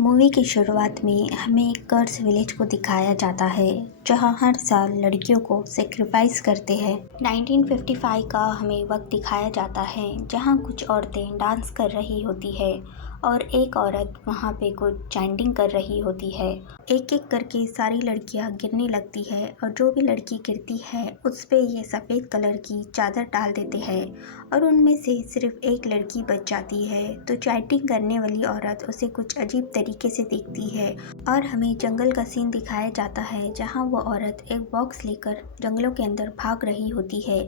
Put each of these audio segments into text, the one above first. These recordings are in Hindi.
मूवी की शुरुआत में हमें एक कर्स विलेज को दिखाया जाता है जहां हर साल लड़कियों को सेक्रीफाइस करते हैं। 1955 का हमें वक्त दिखाया जाता है जहां कुछ औरतें डांस कर रही होती है और एक औरत वहां पे कुछ चैंटिंग कर रही होती है। एक एक करके सारी लड़कियां गिरने लगती है और जो भी लड़की गिरती है उस पे ये सफ़ेद कलर की चादर डाल देते हैं और उनमें से सिर्फ एक लड़की बच जाती है। तो चैटिंग करने वाली औरत उसे कुछ अजीब तरीके से देखती है और हमें जंगल का सीन दिखाया जाता है जहां वो औरत एक बॉक्स लेकर जंगलों के अंदर भाग रही होती है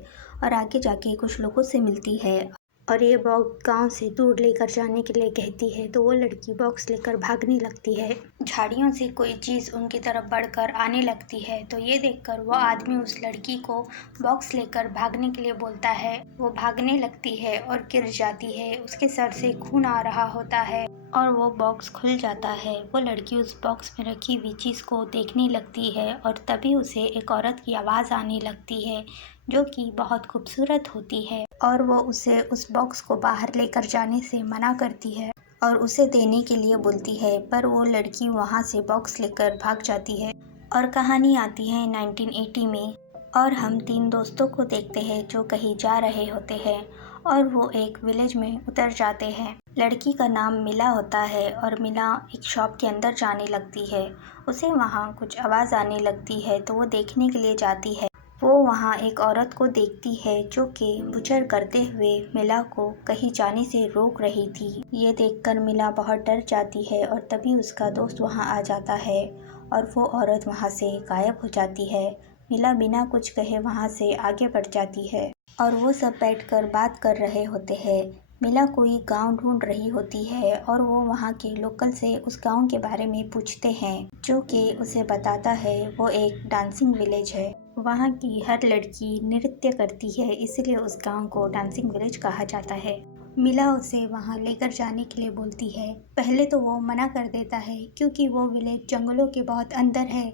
और आगे जाके कुछ लोगों से मिलती है और ये बॉक्स गांव से दूर लेकर जाने के लिए कहती है। तो वो लड़की बॉक्स लेकर भागने लगती है। झाड़ियों से कोई चीज़ उनकी तरफ बढ़कर आने लगती है तो ये देखकर वो आदमी उस लड़की को बॉक्स लेकर भागने के लिए बोलता है। वो भागने लगती है और गिर जाती है। उसके सर से खून आ रहा होता है और वो बॉक्स खुल जाता है। वो लड़की उस बॉक्स में रखी हुई चीज़ को देखने लगती है और तभी उसे एक औरत की आवाज़ आने लगती है जो कि बहुत खूबसूरत होती है और वो उसे उस बॉक्स को बाहर लेकर जाने से मना करती है और उसे देने के लिए बोलती है, पर वो लड़की वहाँ से बॉक्स लेकर भाग जाती है। और कहानी आती है 1980 में और हम तीन दोस्तों को देखते हैं जो कहीं जा रहे होते हैं और वो एक विलेज में उतर जाते हैं। लड़की का नाम मिला होता है और मिला एक शॉप के अंदर जाने लगती है। उसे वहाँ कुछ आवाज़ आने लगती है तो वो देखने के लिए जाती है। वो वहाँ एक औरत को देखती है जो कि बुचर करते हुए मिला को कहीं जाने से रोक रही थी। ये देखकर मिला बहुत डर जाती है और तभी उसका दोस्त वहाँ आ जाता है और वो औरत वहाँ से गायब हो जाती है। मिला बिना कुछ कहे वहाँ से आगे बढ़ जाती है और वो सब बैठकर बात कर रहे होते हैं। मिला कोई गांव ढूंढ रही होती है और वो वहाँ के लोकल से उस गांव के बारे में पूछते हैं जो कि उसे बताता है वो एक डांसिंग विलेज है। वहाँ की हर लड़की नृत्य करती है इसलिए उस गांव को डांसिंग विलेज कहा जाता है। मिला उसे वहाँ लेकर जाने के लिए बोलती है। पहले तो वो मना कर देता है क्योंकि वो विलेज जंगलों के बहुत अंदर है।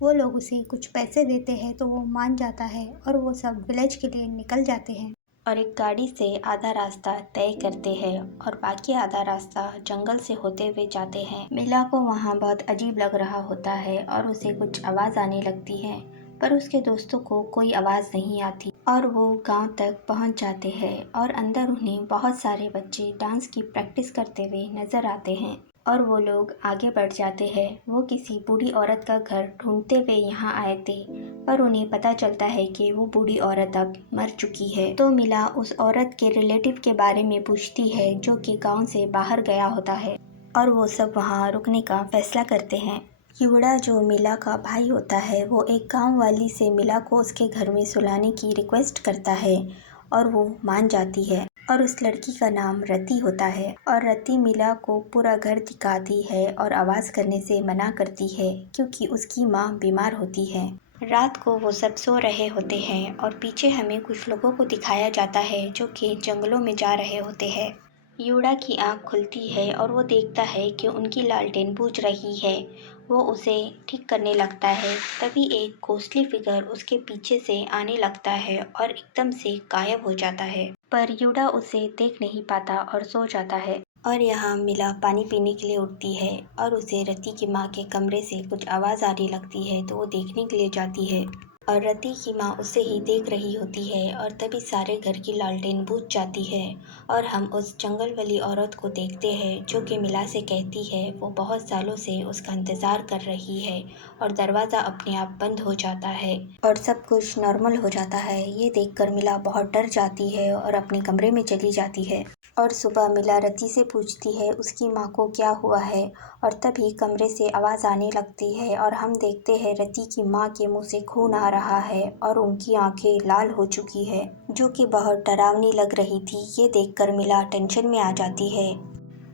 वो लोग उसे कुछ पैसे देते हैं तो वो मान जाता है और वो सब विलेज के लिए निकल जाते हैं और एक गाड़ी से आधा रास्ता तय करते हैं और बाकी आधा रास्ता जंगल से होते हुए जाते हैं। मिला को वहाँ बहुत अजीब लग रहा होता है और उसे कुछ आवाज़ आने लगती है पर उसके दोस्तों को कोई आवाज़ नहीं आती और वो गांव तक पहुंच जाते हैं और अंदर उन्हें बहुत सारे बच्चे डांस की प्रैक्टिस करते हुए नज़र आते हैं और वो लोग आगे बढ़ जाते हैं। वो किसी बूढ़ी औरत का घर ढूंढते हुए यहाँ आए थे पर उन्हें पता चलता है कि वो बूढ़ी औरत अब मर चुकी है। तो मिला उस औरत के रिलेटिव के बारे में पूछती है जो कि गांव से बाहर गया होता है और वो सब वहाँ रुकने का फैसला करते हैं। युवड़ा जो मिला का भाई होता है वो एक गांव वाली से मिला को उसके घर में सुलाने की रिक्वेस्ट करता है और वो मान जाती है और उस लड़की का नाम रति होता है और रति मिला को पूरा घर दिखाती है और आवाज़ करने से मना करती है क्योंकि उसकी माँ बीमार होती है। रात को वो सब सो रहे होते हैं और पीछे हमें कुछ लोगों को दिखाया जाता है जो कि जंगलों में जा रहे होते हैं। यूड़ा की आंख खुलती है और वो देखता है कि उनकी लालटेन बुझ रही है। वो उसे ठीक करने लगता है तभी एक घोस्टली फिगर उसके पीछे से आने लगता है और एकदम से गायब हो जाता है पर यूड़ा उसे देख नहीं पाता और सो जाता है। और यहाँ मिला पानी पीने के लिए उठती है और उसे रति की माँ के कमरे से कुछ आवाज़ आने लगती है तो वो देखने के लिए जाती है और रति की माँ उसे ही देख रही होती है और तभी सारे घर की लालटेन बुझ जाती है और हम उस जंगल वाली औरत को देखते हैं जो कि मिला से कहती है वो बहुत सालों से उसका इंतज़ार कर रही है और दरवाज़ा अपने आप बंद हो जाता है और सब कुछ नॉर्मल हो जाता है। ये देखकर मिला बहुत डर जाती है और अपने कमरे में चली जाती है और सुबह मिला रति से पूछती है उसकी माँ को क्या हुआ है और तभी कमरे से आवाज़ आने लगती है और हम देखते हैं रति की माँ के मुंह से खून आ रहा है और उनकी आंखें लाल हो चुकी है जो कि बहुत डरावनी लग रही थी। ये देखकर मिला टेंशन में आ जाती है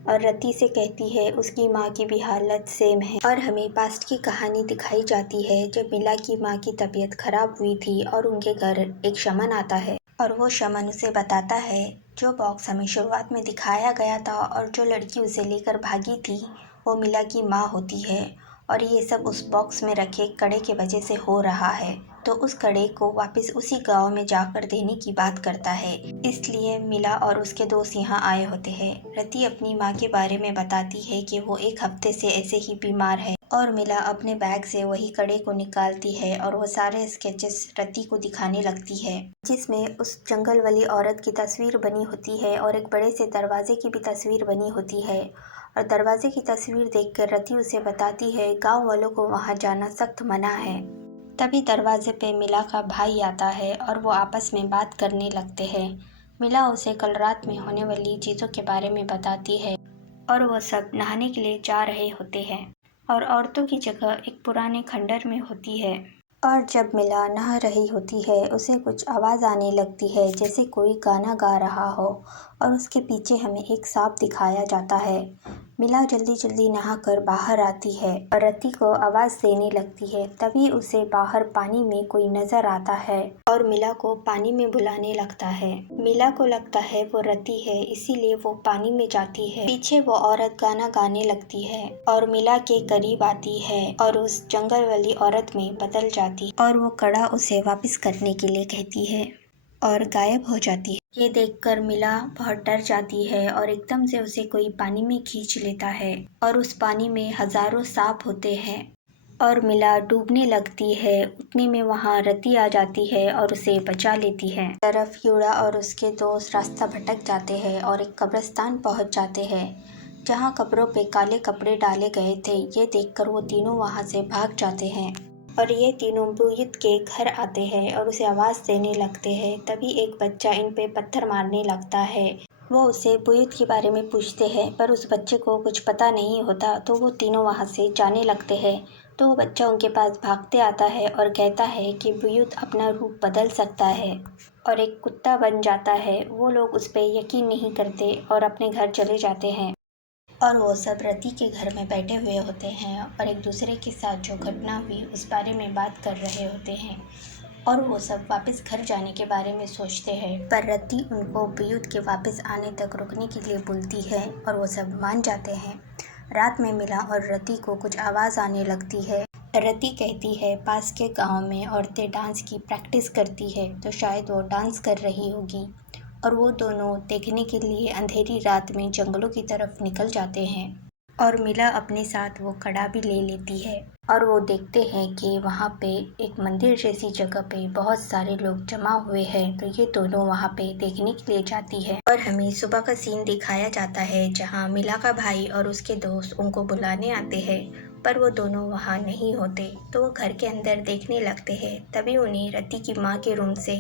और रति से कहती है उसकी माँ की भी हालत सेम है और हमें पास्ट की कहानी दिखाई जाती है जब मिला की माँ की तबीयत खराब हुई थी और उनके घर एक शमन आता है और वो शमन उसे बताता है जो बॉक्स हमें शुरुआत में दिखाया गया था और जो लड़की उसे लेकर भागी थी वो मिला की माँ होती है और ये सब उस बॉक्स में रखे कड़े के वजह से हो रहा है। तो उस कड़े को वापस उसी गांव में जाकर देने की बात करता है। इसलिए मिला और उसके दोस्त यहाँ आए होते हैं। रति अपनी माँ के बारे में बताती है कि वो एक हफ्ते से ऐसे ही बीमार है और मिला अपने बैग से वही कड़े को निकालती है और वो सारे स्केचेस रति को दिखाने लगती है, जिसमें उस जंगल वाली औरत की तस्वीर बनी होती है और एक बड़े से दरवाजे की भी तस्वीर बनी होती है। और दरवाजे की तस्वीर देखकर रति उसे बताती है गांव वालों को वहां जाना सख्त मना है। तभी दरवाजे पे मिला का भाई आता है और वो आपस में बात करने लगते हैं। मिला उसे कल रात में होने वाली चीज़ों के बारे में बताती है और वो सब नहाने के लिए जा रहे होते हैं और औरतों की जगह एक पुराने खंडर में होती है। और जब मिला नहा रही होती है उसे कुछ आवाज़ आने लगती है जैसे कोई गाना गा रहा हो और उसके पीछे हमें एक सांप दिखाया जाता है। मिला जल्दी जल्दी नहाकर बाहर आती है और रति को आवाज़ देने लगती है। तभी उसे बाहर पानी में कोई नज़र आता है और मिला को पानी में बुलाने लगता है। मिला को लगता है वो रति है, इसीलिए वो पानी में जाती है। पीछे वो औरत गाना गाने लगती है और मिला के करीब आती है और उस जंगल वाली औरत में बदल जाती है और वो कड़ा उसे वापस करने के लिए कहती है और गायब हो जाती है। ये देखकर मिला बहुत डर जाती है और एकदम से उसे कोई पानी में खींच लेता है और उस पानी में हजारों सांप होते हैं और मिला डूबने लगती है। उतने में वहाँ रति आ जाती है और उसे बचा लेती है। तरफ युड़ा और उसके दोस्त रास्ता भटक जाते हैं और एक कब्रिस्तान पहुँच जाते हैं जहाँ कब्रों पे काले कपड़े डाले गए थे। ये देखकर वो तीनों वहाँ से भाग जाते हैं और ये तीनों बुयत के घर आते हैं और उसे आवाज़ देने लगते हैं। तभी एक बच्चा इन पे पत्थर मारने लगता है। वो उसे बुयत के बारे में पूछते हैं पर उस बच्चे को कुछ पता नहीं होता, तो वो तीनों वहाँ से जाने लगते हैं। तो वो बच्चा उनके पास भागते आता है और कहता है कि बुयत अपना रूप बदल सकता है और एक कुत्ता बन जाता है। वो लोग उस पर यकीन नहीं करते और अपने घर चले जाते हैं और वो सब रति के घर में बैठे हुए होते हैं और एक दूसरे के साथ जो घटना हुई उस बारे में बात कर रहे होते हैं और वो सब वापस घर जाने के बारे में सोचते हैं। पर रति उनको बुयत के वापस आने तक रुकने के लिए बोलती है और वो सब मान जाते हैं। रात में मिला और रति को कुछ आवाज़ आने लगती है। रति कहती है पास के गांव में औरतें डांस की प्रैक्टिस करती है, तो शायद वो डांस कर रही होगी। और वो दोनों देखने के लिए अंधेरी रात में जंगलों की तरफ निकल जाते हैं और मिला अपने साथ वो कड़ा भी ले लेती है और वो देखते हैं कि वहाँ पे एक मंदिर जैसी जगह पे बहुत सारे लोग जमा हुए हैं। तो ये दोनों वहाँ पे देखने के लिए जाती है और हमें सुबह का सीन दिखाया जाता है जहाँ मिला का भाई और उसके दोस्त उनको बुलाने आते हैं पर वो दोनों वहाँ नहीं होते। तो वो घर के अंदर देखने लगते हैं। तभी उन्हें रति की माँ के रूम से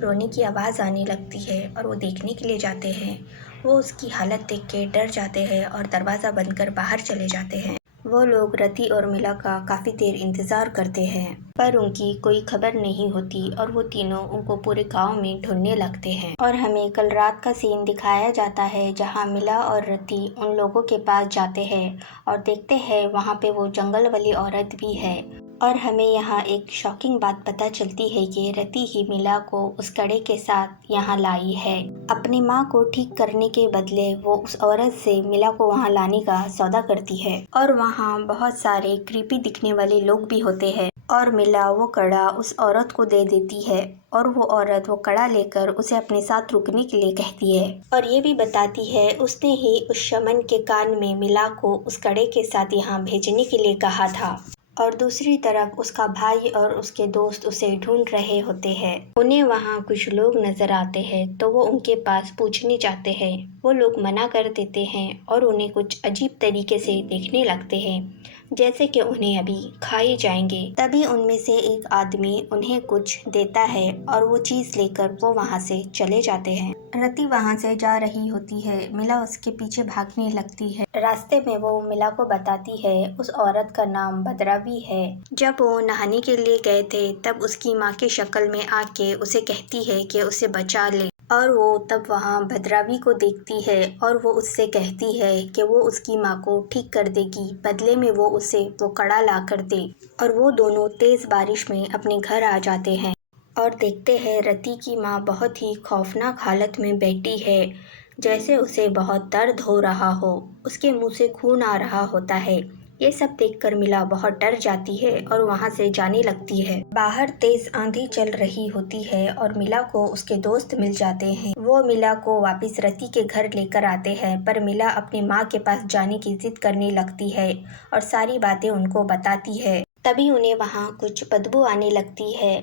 रोने की आवाज़ आने लगती है और वो देखने के लिए जाते हैं। वो उसकी हालत देख के डर जाते हैं और दरवाज़ा बंद कर बाहर चले जाते हैं। वो लोग रति और मिला का काफ़ी देर इंतज़ार करते हैं पर उनकी कोई खबर नहीं होती और वो तीनों उनको पूरे गांव में ढूंढने लगते हैं। और हमें कल रात का सीन दिखाया जाता है जहां मिला और रति उन लोगों के पास जाते हैं और देखते हैं वहां पे वो जंगल वाली औरत भी है। और हमें यहाँ एक शॉकिंग बात पता चलती है कि रति ही मिला को उस कड़े के साथ यहाँ लाई है। अपनी माँ को ठीक करने के बदले वो उस औरत से मिला को वहाँ लाने का सौदा करती है और वहाँ बहुत सारे क्रीपी दिखने वाले लोग भी होते हैं और मिला वो कड़ा उस औरत को दे देती है और वो औरत वो कड़ा लेकर उसे अपने साथ रुकने के लिए कहती है और ये भी बताती है उसने ही उस शमन के कान में मिला को उस कड़े के साथ यहाँ भेजने के लिए कहा था। और दूसरी तरफ उसका भाई और उसके दोस्त उसे ढूंढ रहे होते हैं। उन्हें वहाँ कुछ लोग नजर आते हैं तो वो उनके पास पूछने जाते हैं। वो लोग मना कर देते हैं और उन्हें कुछ अजीब तरीके से देखने लगते हैं जैसे कि उन्हें अभी खाए जाएंगे। तभी उनमें से एक आदमी उन्हें कुछ देता है और वो चीज़ लेकर वो वहाँ से चले जाते हैं। रति वहाँ से जा रही होती है। मिला उसके पीछे भागने लगती है। रास्ते में वो मिला को बताती है उस औरत का नाम भद्रावी है। जब वो नहाने के लिए गए थे तब उसकी माँ की शक्ल में आके उसे कहती है कि उसे बचा ले और वो तब वहाँ भद्रावी को देखती है और वो उससे कहती है कि वो उसकी माँ को ठीक कर देगी, बदले में वो उसे वो कड़ा ला कर दे। और वो दोनों तेज़ बारिश में अपने घर आ जाते हैं और देखते हैं रति की माँ बहुत ही खौफनाक हालत में बैठी है, जैसे उसे बहुत दर्द हो रहा हो। उसके मुंह से खून आ रहा होता है। ये सब देखकर मिला बहुत डर जाती है और वहाँ से जाने लगती है। बाहर तेज आंधी चल रही होती है और मिला को उसके दोस्त मिल जाते हैं। वो मिला को वापस रति के घर लेकर आते हैं, पर मिला अपनी माँ के पास जाने की जिद करने लगती है और सारी बातें उनको बताती है। तभी उन्हें वहाँ कुछ बदबू आने लगती है।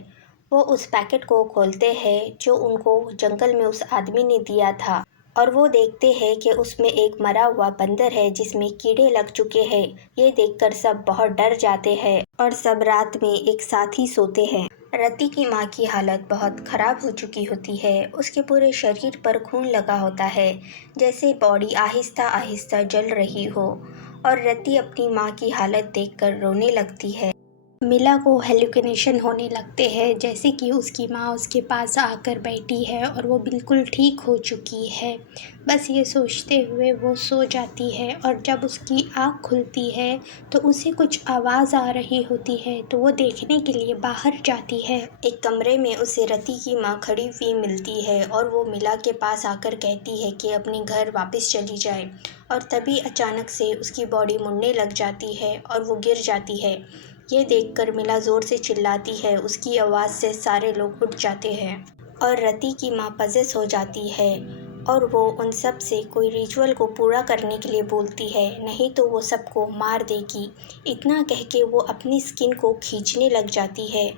वो उस पैकेट को खोलते हैं जो उनको जंगल में उस आदमी ने दिया था और वो देखते हैं कि उसमें एक मरा हुआ बंदर है जिसमें कीड़े लग चुके हैं। ये देखकर सब बहुत डर जाते हैं और सब रात में एक साथ ही सोते हैं। रति की माँ की हालत बहुत ख़राब हो चुकी होती है। उसके पूरे शरीर पर खून लगा होता है, जैसे बॉडी आहिस्ता आहिस्ता जल रही हो, और रति अपनी माँ की हालत देखकर रोने लगती है। मिला को हेलुसिनेशन होने लगते हैं, जैसे कि उसकी माँ उसके पास आकर बैठी है और वो बिल्कुल ठीक हो चुकी है। बस ये सोचते हुए वो सो जाती है और जब उसकी आँख खुलती है तो उसे कुछ आवाज़ आ रही होती है, तो वो देखने के लिए बाहर जाती है। एक कमरे में उसे रति की माँ खड़ी हुई मिलती है और वो मिला के पास आकर कहती है कि अपने घर वापस चली जाए, और तभी अचानक से उसकी बॉडी मुड़ने लग जाती है और वो गिर जाती है। ये देखकर मिला ज़ोर से चिल्लाती है। उसकी आवाज़ से सारे लोग उठ जाते हैं और रति की माँ पजेस हो जाती है और वो उन सब से कोई रिचुअल को पूरा करने के लिए बोलती है, नहीं तो वो सबको मार देगी। इतना कह के वो अपनी स्किन को खींचने लग जाती है,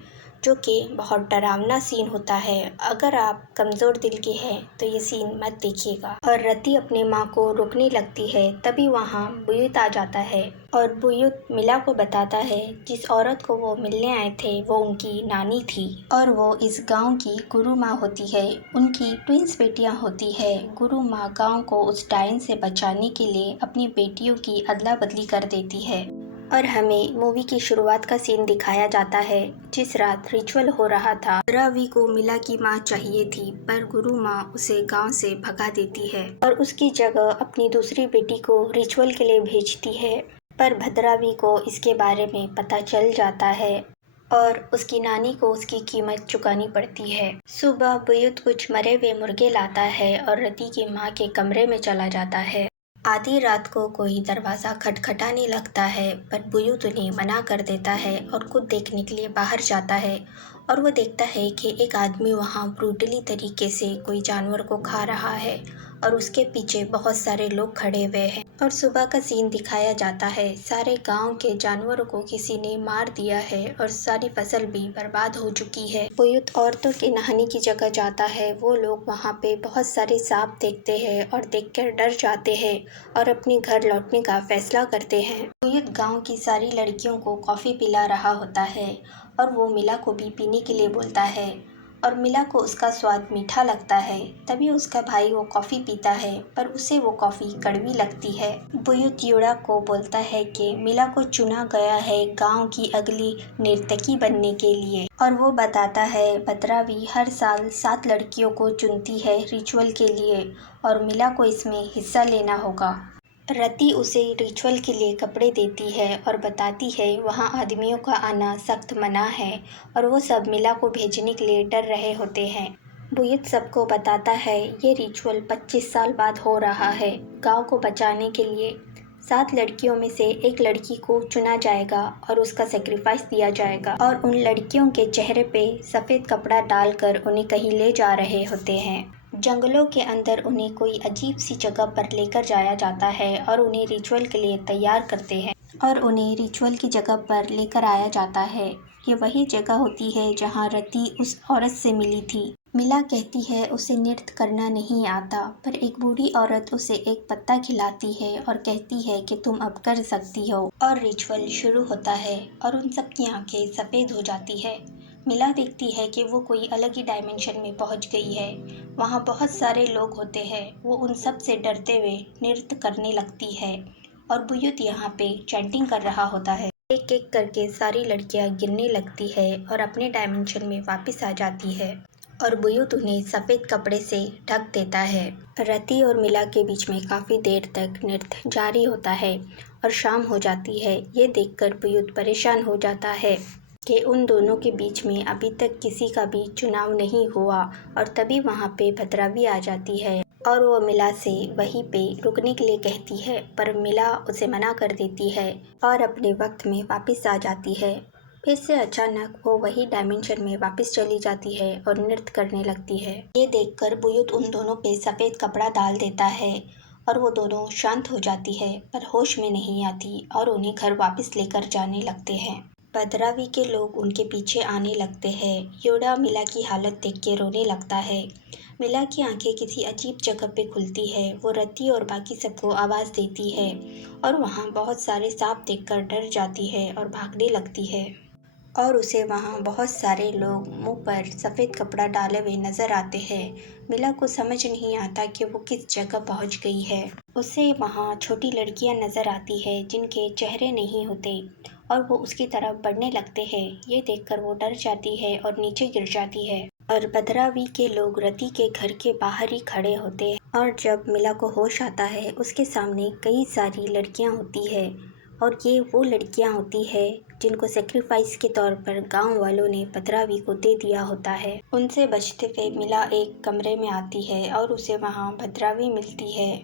जो कि बहुत डरावना सीन होता है। अगर आप कमज़ोर दिल के हैं तो ये सीन मत देखिएगा। और रति अपने माँ को रोकने लगती है। तभी वहाँ बुयुत आ जाता है और बुयुत मिला को बताता है जिस औरत को वो मिलने आए थे वो उनकी नानी थी और वो इस गांव की गुरु माँ होती है। उनकी ट्विंस बेटियां होती है। गुरु माँ गांव को उस डायन से बचाने के लिए अपनी बेटियों की अदला बदली कर देती है। और हमें मूवी की शुरुआत का सीन दिखाया जाता है। जिस रात रिचुअल हो रहा था, रवि को मिला की माँ चाहिए थी, पर गुरु माँ उसे गांव से भगा देती है और उसकी जगह अपनी दूसरी बेटी को रिचुअल के लिए भेजती है। पर भद्रावी को इसके बारे में पता चल जाता है और उसकी नानी को उसकी कीमत चुकानी पड़ती है। सुबह बुयुत कुछ मरे हुए मुर्गे लाता है और रति की माँ के कमरे में चला जाता है। आधी रात को कोई दरवाज़ा खटखटाने लगता है, पर बुयुत उन्हें मना कर देता है और खुद देखने के लिए बाहर जाता है और वो देखता है कि एक आदमी वहाँ ब्रूटली तरीके से कोई जानवर को खा रहा है और उसके पीछे बहुत सारे लोग खड़े हुए हैं। और सुबह का सीन दिखाया जाता है। सारे गांव के जानवरों को किसी ने मार दिया है और सारी फसल भी बर्बाद हो चुकी है। बुयुत औरतों के नहाने की जगह जाता है। वो लोग वहाँ पे बहुत सारे सांप देखते हैं और देखकर डर जाते हैं और अपने घर लौटने का फैसला करते हैं। बुयुत गांव की सारी लड़कियों को कॉफ़ी पिला रहा होता है और वो मिला को भी पीने के लिए बोलता है और मिला को उसका स्वाद मीठा लगता है। तभी उसका भाई वो कॉफ़ी पीता है, पर उसे वो कॉफ़ी कड़वी लगती है। बुयुत युड़ा को बोलता है कि मिला को चुना गया है गांव की अगली नर्तकी बनने के लिए, और वो बताता है भद्रावी हर साल 7 लड़कियों को चुनती है रिचुअल के लिए और मिला को इसमें हिस्सा लेना होगा। रति उसे रिचुअल के लिए कपड़े देती है और बताती है वहाँ आदमियों का आना सख्त मना है और वो सब मिला को भेजने के लिए डर रहे होते हैं। बुयुत सबको बताता है ये रिचुअल 25 साल बाद हो रहा है। गांव को बचाने के लिए 7 लड़कियों में से एक लड़की को चुना जाएगा और उसका सेक्रीफाइस दिया जाएगा, और उन लड़कियों के चेहरे पे सफ़ेद कपड़ा डालकर उन्हें कहीं ले जा रहे होते हैं। जंगलों के अंदर उन्हें कोई अजीब सी जगह पर लेकर जाया जाता है और उन्हें रिचुअल के लिए तैयार करते हैं और उन्हें रिचुअल की जगह पर लेकर आया जाता है। ये वही जगह होती है जहाँ रति उस औरत से मिली थी। मिला कहती है उसे नृत्य करना नहीं आता, पर एक बूढ़ी औरत उसे एक पत्ता खिलाती है और कहती है कि तुम अब कर सकती हो, और रिचुअल शुरू होता है और उन सब की आंखें सफ़ेद हो जाती है। मिला देखती है कि वो कोई अलग ही डायमेंशन में पहुंच गई है। वहाँ बहुत सारे लोग होते हैं। वो उन सब से डरते हुए नृत्य करने लगती है और बुयुत यहाँ पे चैंटिंग कर रहा होता है। एक एक करके सारी लड़कियाँ गिरने लगती है और अपने डायमेंशन में वापस आ जाती है और बुयुत उन्हें सफ़ेद कपड़े से ढक देता है। रति और मिला के बीच में काफ़ी देर तक नृत्य जारी होता है और शाम हो जाती है। ये देखकर बुयुत परेशान हो जाता है कि उन दोनों के बीच में अभी तक किसी का भी चुनाव नहीं हुआ, और तभी वहाँ पे भद्रावी आ जाती है और वो मिला से वहीं पे रुकने के लिए कहती है, पर मिला उसे मना कर देती है और अपने वक्त में वापस आ जाती है। फिर से अचानक वो वही डायमेंशन में वापस चली जाती है और नृत्य करने लगती है। ये देखकर बुयुत उन दोनों पे सफ़ेद कपड़ा डाल देता है और वो दोनों शांत हो जाती है, पर होश में नहीं आती और उन्हें घर वापस लेकर जाने लगते हैं। भद्रावी के लोग उनके पीछे आने लगते हैं। योडा मिला की हालत देख के रोने लगता है। मिला की आंखें किसी अजीब जगह पे खुलती है। वो रति और बाकी सबको आवाज़ देती है और वहाँ बहुत सारे सांप देखकर डर जाती है और भागने लगती है। और उसे वहाँ बहुत सारे लोग मुंह पर सफ़ेद कपड़ा डाले हुए नज़र आते हैं। मिला को समझ नहीं आता कि वो किस जगह पहुँच गई है। उसे वहाँ छोटी लड़कियाँ नज़र आती है जिनके चेहरे नहीं होते और वो उसकी तरफ बढ़ने लगते हैं। ये देखकर वो डर जाती है और नीचे गिर जाती है। और भद्रावी के लोग रति के घर के बाहर ही खड़े होते हैं और जब मिला को होश आता है उसके सामने कई सारी लड़कियाँ होती है और ये वो लड़कियाँ होती है जिनको सेक्रीफाइस के तौर पर गांव वालों ने भद्रावी को दे दिया होता है। उनसे बचते हुए मिला एक कमरे में आती है और उसे वहाँ भद्रावी मिलती है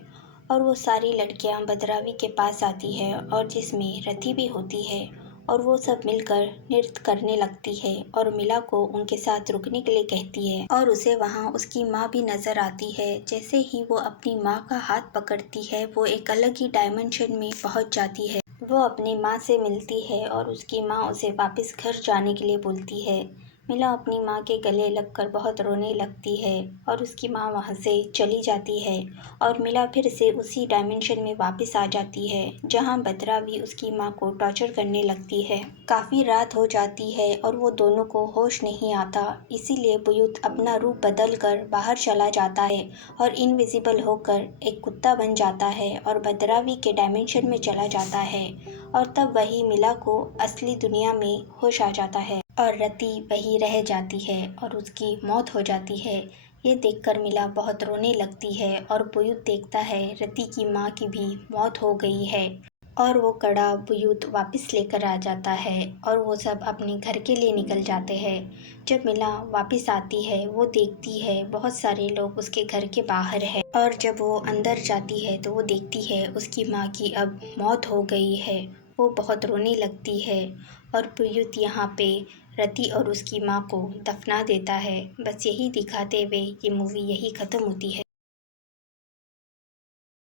और वो सारी लड़कियाँ भद्रावी के पास आती है और जिसमें रति भी होती है और वो सब मिलकर नृत्य करने लगती है और मिला को उनके साथ रुकने के लिए कहती है और उसे वहाँ उसकी माँ भी नज़र आती है। जैसे ही वो अपनी माँ का हाथ पकड़ती है वो एक अलग ही डायमेंशन में पहुँच जाती है। वो अपनी माँ से मिलती है और उसकी माँ उसे वापस घर जाने के लिए बोलती है। मिला अपनी माँ के गले लगकर बहुत रोने लगती है और उसकी माँ वहाँ से चली जाती है और मिला फिर से उसी डायमेंशन में वापस आ जाती है जहाँ भद्रावी उसकी माँ को टॉर्चर करने लगती है। काफ़ी रात हो जाती है और वो दोनों को होश नहीं आता, इसीलिए बुयुत अपना रूप बदल कर बाहर चला जाता है और इनविजिबल होकर एक कुत्ता बन जाता है और भद्रावी के डायमेंशन में चला जाता है और तब वही मिला को असली दुनिया में होश आ जाता है और रति वही रह जाती है और उसकी मौत हो जाती है। ये देखकर मिला बहुत रोने लगती है और बुयुत देखता है रति की माँ की भी मौत हो गई है और वो कड़ा बुयुत वापस लेकर आ जाता है और वो सब अपने घर के लिए निकल जाते हैं। जब मिला वापस आती है वो देखती है बहुत सारे लोग उसके घर के बाहर है और जब वो अंदर जाती है तो वो देखती है उसकी माँ की अब मौत हो गई है। वो बहुत रोने लगती है और बुयुत यहाँ पे रति और उसकी माँ को दफना देता है। बस यही दिखाते हुए ये मूवी यही ख़त्म होती है।